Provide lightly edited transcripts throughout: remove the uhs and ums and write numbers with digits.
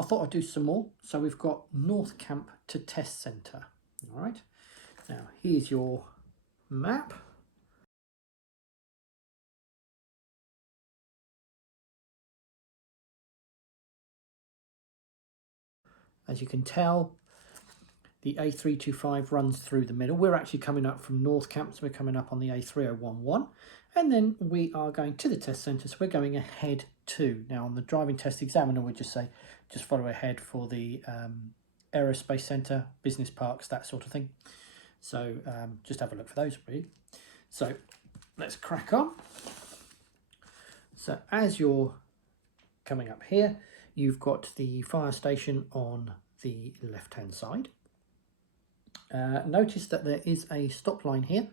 I thought I'd do some more. So we've got North Camp to Test Centre. All right. Now here's your map. As you can tell, the A325 runs through the middle. We're actually coming up from North Camp, so we're coming up on the A3011. And then we are going to the test centre, so we're going ahead to. Now on the driving test examiner would just say, just follow ahead for the aerospace centre, business parks, that sort of thing. So just have a look for those, really. So let's crack on. So as you're coming up here, you've got the fire station on the left-hand side. Notice that there is a stop line here.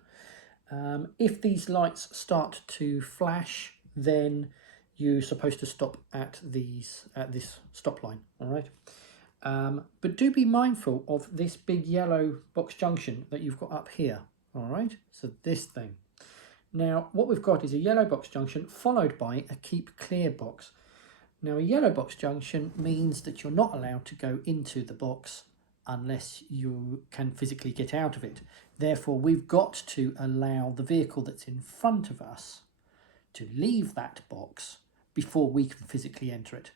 If these lights start to flash, then you're supposed to stop at this stop line, all right? But do be mindful of this big yellow box junction that you've got up here, all right? So this thing. Now, what we've got is a yellow box junction followed by a keep clear box. Now, a yellow box junction means that you're not allowed to go into the box unless you can physically get out of it. Therefore, we've got to allow the vehicle that's in front of us to leave that box before we can physically enter it.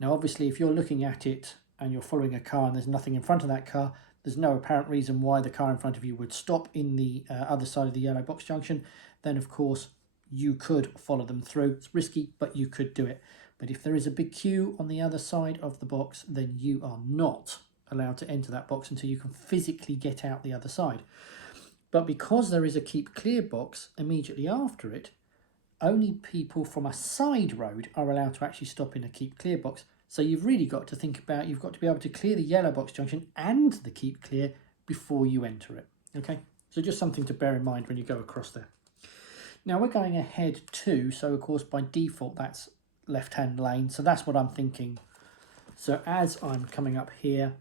Now, obviously, if you're looking at it and you're following a car and there's nothing in front of that car, there's no apparent reason why the car in front of you would stop in the other side of the yellow box junction. Then, of course, you could follow them through. It's risky, but you could do it. But if there is a big queue on the other side of the box, then you are not allowed to enter that box until you can physically get out the other side. But because there is a keep clear box immediately after it, only people from a side road are allowed to actually stop in a keep clear box. So you've really got to think about, you've got to be able to clear the yellow box junction and the keep clear before you enter it. Okay, so just something to bear in mind when you go across there. Now we're going ahead to, so of course by default that's left-hand lane, so that's what I'm thinking. So as I'm coming up here,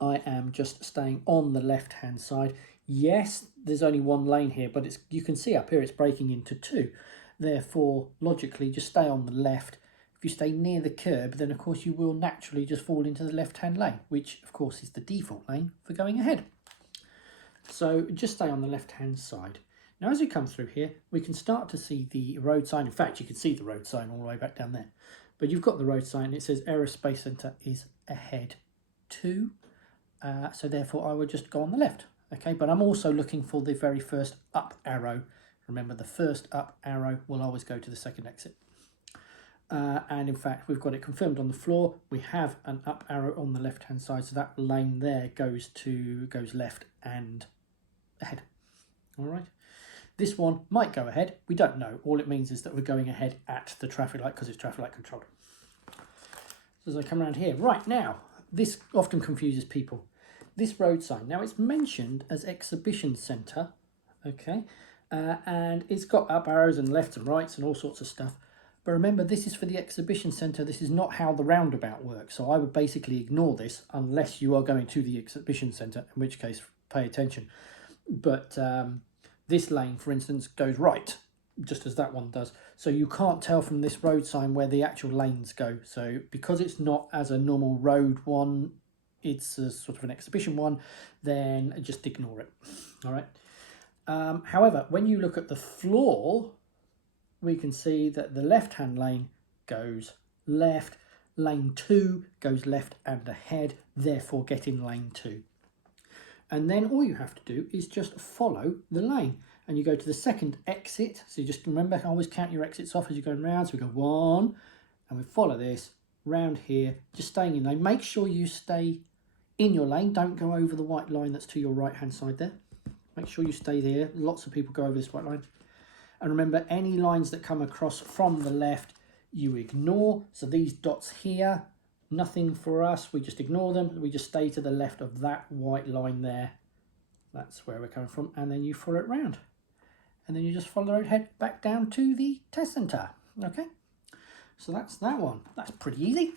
I am just staying on the left-hand side. Yes, there's only one lane here, but it's, you can see up here it's breaking into two. Therefore, logically, just stay on the left. If you stay near the curb, then of course you will naturally just fall into the left-hand lane, which of course is the default lane for going ahead. So just stay on the left-hand side. Now, as we come through here, we can start to see the road sign. In fact, you can see the road sign all the way back down there. But you've got the road sign. It says Aerospace Centre is ahead to. So therefore, I would just go on the left. Okay, but I'm also looking for the very first up arrow. Remember, the first up arrow will always go to the second exit. And in fact, we've got it confirmed on the floor. We have an up arrow on the left-hand side. So that lane there goes left and ahead. All right. This one might go ahead. We don't know. All it means is that we're going ahead at the traffic light because it's traffic light controlled. So as I come around here, right now, this often confuses people. This road sign, now it's mentioned as Exhibition Centre, okay, and it's got up arrows and lefts and rights and all sorts of stuff. But remember, this is for the Exhibition Centre. This is not how the roundabout works. So I would basically ignore this unless you are going to the Exhibition Centre, in which case pay attention. But this lane, for instance, goes right, just as that one does. So you can't tell from this road sign where the actual lanes go. So because it's not as a normal road one, it's a sort of an exhibition one, then just ignore it. All right. However, when you look at the floor, we can see that the left-hand lane goes left, lane 2 goes left and ahead, therefore get in lane 2. And then all you have to do is just follow the lane. And you go to the second exit. So you just remember, always count your exits off as you're going round. So we go 1, and we follow this round here, just staying in lane. Make sure you stay in your lane. Don't go over the white line that's to your right-hand side there. Make sure you stay there. Lots of people go over this white line. And remember, any lines that come across from the left, you ignore. So these dots here, nothing for us, we just ignore them. We just stay to the left of that white line there. That's where we're coming from. And then you follow it round. And then you just follow the road, head back down to the test centre. Okay, so that's that one. That's pretty easy.